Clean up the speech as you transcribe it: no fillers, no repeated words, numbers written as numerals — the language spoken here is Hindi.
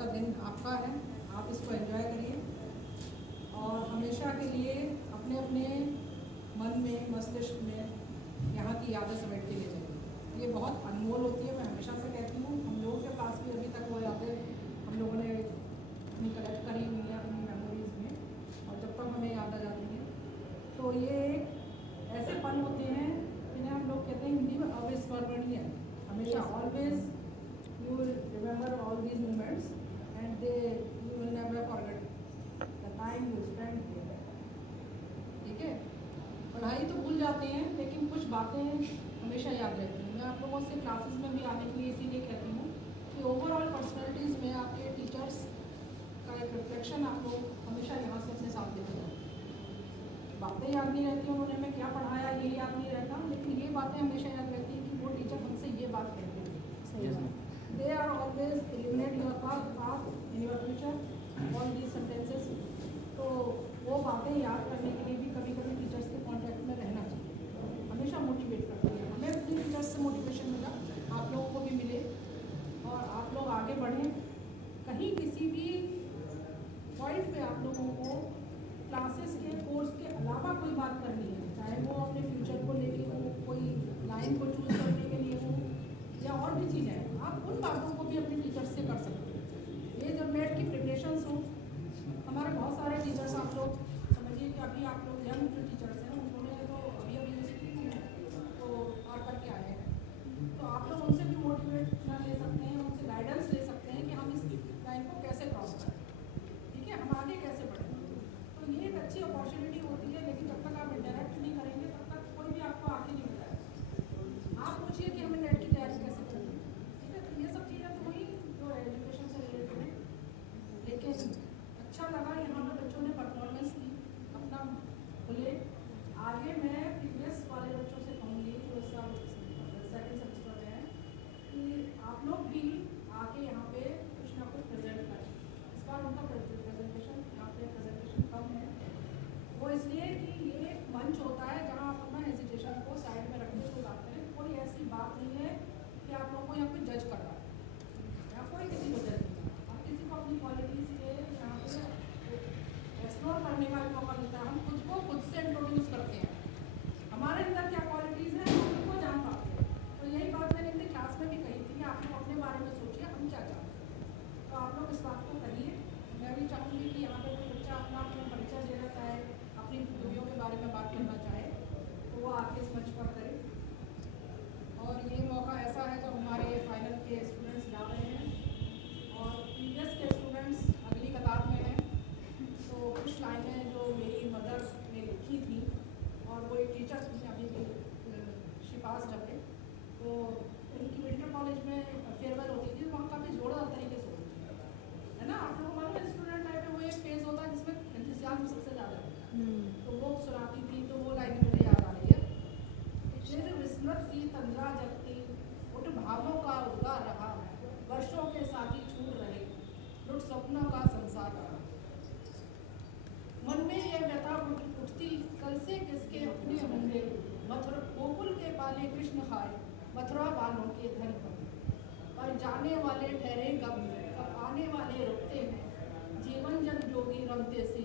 का दिन आपका है, आप इसको एंजॉय करिए और हमेशा के लिए अपने अपने मन में, मस्तिष्क में यहाँ की यादें समेट के ले जाइए। ये बहुत अनमोल होती है, मैं हमेशा से कहती हूँ। हम लोगों के पास भी अभी तक वो यादें हम लोगों ने अपनी कलेक्ट करी हुई है अपनी मेमोरीज में, और जब तक हमें याद आ जाती है तो ये एक ऐसे पल होते हैं जिन्हें हम लोग कहते हैं हिंदी में अविस्मरणीय। हमेशा always you will remember all these moments and you will never forget the time you spent here. ठीक है, पढ़ाई तो भूल जाते हैं लेकिन कुछ बातें हमेशा याद रहती हैं। मैं आप लोगों से क्लासेस में भी आने के लिए इसीलिए कहती हूँ कि ओवरऑल पर्सनैलिटीज़ में आपके टीचर्स का एक रिफ्लेक्शन आप लोग हमेशा यहाँ से अपने साथ लेते हैं। बातें याद नहीं रहती, उन्होंने हमें क्या पढ़ाया ये याद नहीं रहता, लेकिन ये बातें हमेशा याद रहती हैं कि वो टीचर हमसे ये बात कहते थे। They are always illuminate your path in your future, all these sentences. तो वो बातें याद करने के लिए भी कभी कभी टीचर्स के कांटेक्ट में रहना चाहिए, हमेशा मोटिवेट करते हैं। हमें अपने टीचर्स से मोटिवेशन मिला, आप लोगों को भी मिले और आप लोग आगे बढ़ें। कहीं किसी भी पॉइंट पे आप लोगों को क्लासेस के कोर्स के अलावा कोई बात करनी है, चाहे वो अपने फ्यूचर को लेके हो, कोई लाइन को चूज करने के लिए हो या और भी चीज़ है, आप उन बातों को भी अपने टीचर्स से कर सकते हैं। ये जब नेट की प्रिपरेशंस हो, हमारे बहुत सारे टीचर्स आप लोग समझिए कि अभी आप लोग यंग जो टीचर्स हैं उन्होंने तो अभी तो आ करके आए हैं, तो आप लोग उनसे भी मोटिवेशन ले सकते हैं, उनसे गाइडेंस ले सकते हैं कि हम इस लाइन को कैसे क्रॉस करें, ठीक है, हम आगे कैसे बढ़ें। तो ये एक अच्छी अपॉर्चुनिटी होती है, लेकिन जब तक आप इंटरेक्ट नहीं करेंगे तब तक कोई भी आपको आगे नहीं बताएगा। आप पूछिए कि हमें नेट की तैयारी कैसे करनी है, ठीक है, तो ये सब चीज़ें तो हुई जो एजुकेशन से रिलेटेड है। लेकिन अच्छा लगा यहाँ पर बच्चों ने परफॉर्मेंस दी, अपना खुले। आगे मैं प्रीवियस वाले बच्चों से कहूँगी जो इस साल सेकेंड सेमेस्टर में है कि आप लोग भी आके यहाँ पे कुछ ना कुछ प्रेजेंट करें। इस बार उनका प्रेजेंटेशन यहाँ पे प्रेजेंटेशन कम है, वो इसलिए कि ये एक मंच होता है जहाँ आप अपना हेजिटेशन को साइड में रखते हुए बात करें। कोई ऐसी बात नहीं है कि आप लोग को यहाँ पे जज कर रहा है या कोई किसी को जज नहीं कर रहा। आप किसी को अपनी क्वालिटीज़ के यहाँ पे एक्सप्लोर करने का भी मौका मिलता है। हम खुद को खुद से इंट्रोड्यूस करते हैं, हमारे अंदर क्या क्वालिटीज़ हैं हम उनको जान पाते हैं। तो यही बात मैंने अपनी क्लास में भी कही थी कि आप लोग अपने बारे में सोचिए हम क्या चाहते हैं, तो आप लोग इस बात को करिए। मैं भी चाहूँगी कि यहाँ पे कोई बच्चा अपना परिचय देना चाहे, अपनी खूबियों के बारे में बात करना चाहे तो वो आके इस मंच पर करे। और ये मौका ऐसा है जब हमारे फाइनल के स्टूडेंट्स जा रहे हैं और प्रीवियस के स्टूडेंट्स अगली कतार में हैं, तो कुछ लाइनें जो मेरी मदर ने लिखी थी और वो एक टीचर थी अभी की शिपास डबे, तो उनकी विंटर कॉलेज में फेयरवेल होती थी, वहाँ काफ़ी जोरदार तरीके से होती है ना। आप लोग मालूम है स्टूडेंट लाइफ में वो एक फेज़ होता है जिसमें एंथुसियाज्म सबसे ज़्यादा होता है, तो वो सुनाती थी तो वो लाइनें मुझे याद आ रही है। विस्मृत सी तंद्रा जगती उठ भावों का उद्गार रहा, वर्षों के साथी छूट रहे लुट सपनों का संसार रहा। मन में यह व्यथा उठती कल से किसके अपने होंगे, मथुरा गोकुल के पाले कृष्ण खाए मथुरा वालों के धन पर जाने वाले ठहरे कब आने वाले रुकते हैं, जीवन जन जोगी रमते से